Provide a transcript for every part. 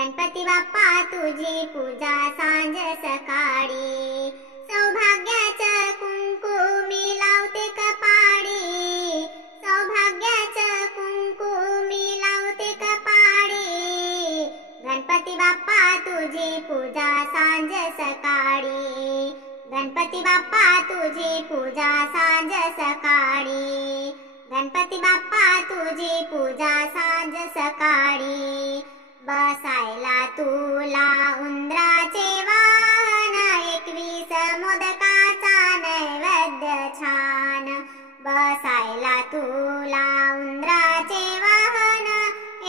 गणपती बाप्पा तुझी पूजा सांज सकाळी, सौभाग्याचं कुंकू मी लावते कपाळी, सौभाग्याचं कुंकू मी लावते कपाळी। गणपती बाप्पा तुझी पूजा सांज सकाळी, गणपती बाप्पा तुझी पूजा सांज सकाळी, गणपती बाप्पा तुझी पूजा सांज सकाळी। बसायला तुला उंदराचे वाहन, 21 मोदकाचा नैवेद्य छान। बसायला तुला उंदराचे वाहन,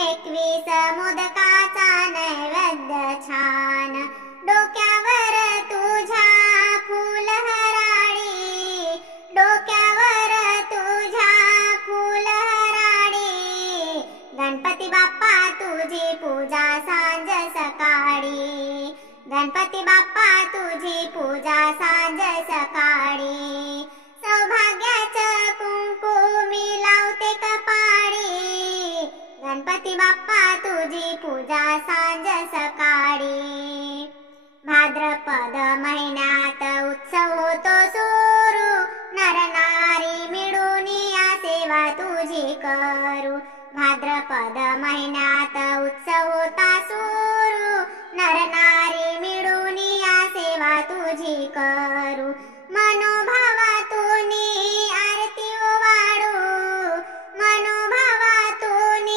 21 मोदकाचा नैवेद्य छान। डोक्यावर तुझ्या फूल हराळी, डोक्यावर तुझ्या फूल हराळी। गणपती बाप्पा तुझी पूजा सांज सकाळी, गणपती बाप्पा तुझी पूजा सांज सकाळी। सौभाग्याचं कुंकू मी लावते कपाळी, गणपती बाप्पा तुझी पूजा सांज सकाळी। भाद्रपद महिन्यात उत्सव होतो सुरू, नर नारी मिळून या सेवा तुझी करू। भाद्रपद महिन्यात उत्सव होता सुरू, नर नारी मिळून या सेवा तुझी करू। मनोभावातून आरती ओवाळू, मनोभावातून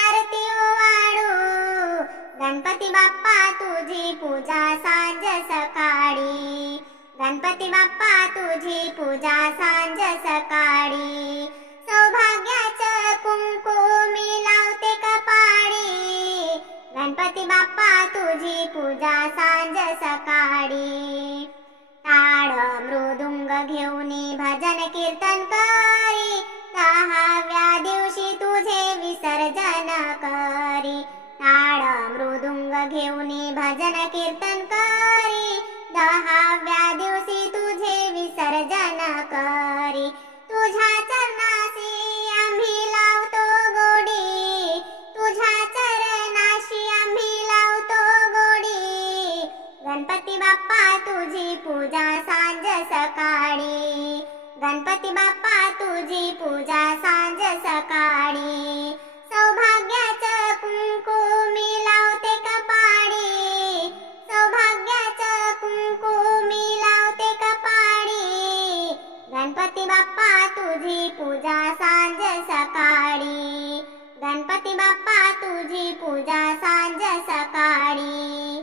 आरती ओवाळू। गणपती बाप्पा तुझी पूजा सांज सकाळी, गणपती बाप्पा तुझी पूजा सांज सकाळी। सौभाग्याचं कुंकू मी लावते कपाळी, गणपती बाप्पा तुझी पूजा सांज सकाळी। टाळ मृदुंग घेऊन भजन कीर्तन करी, 10व्या दिवशी तुझे विसर्जन करी। टाळ मृदुंग घेऊन भजन कीर्तन करी, 10व्या दिवशी तुझे विसर्जन करी। तुझ्या चरणाशी आम्ही लावतो गोडी, तुझ्या चरणाशी आम्ही लावतो गोडी। गणपती बाप्पा तुझी पूजा सांज सकाळी, गणपती बाप्पा तुझी पूजा सांज सकाळी। सौभाग्याचं कुंकू मी लावते कपाळी, सौभाग्याचं कुंकू मी लावते कपाळी। गणपती बाप्पा तुझी पूजा सांज सकाळी, गणपती बाप्पा तुझी पूजा सांज सकाळी।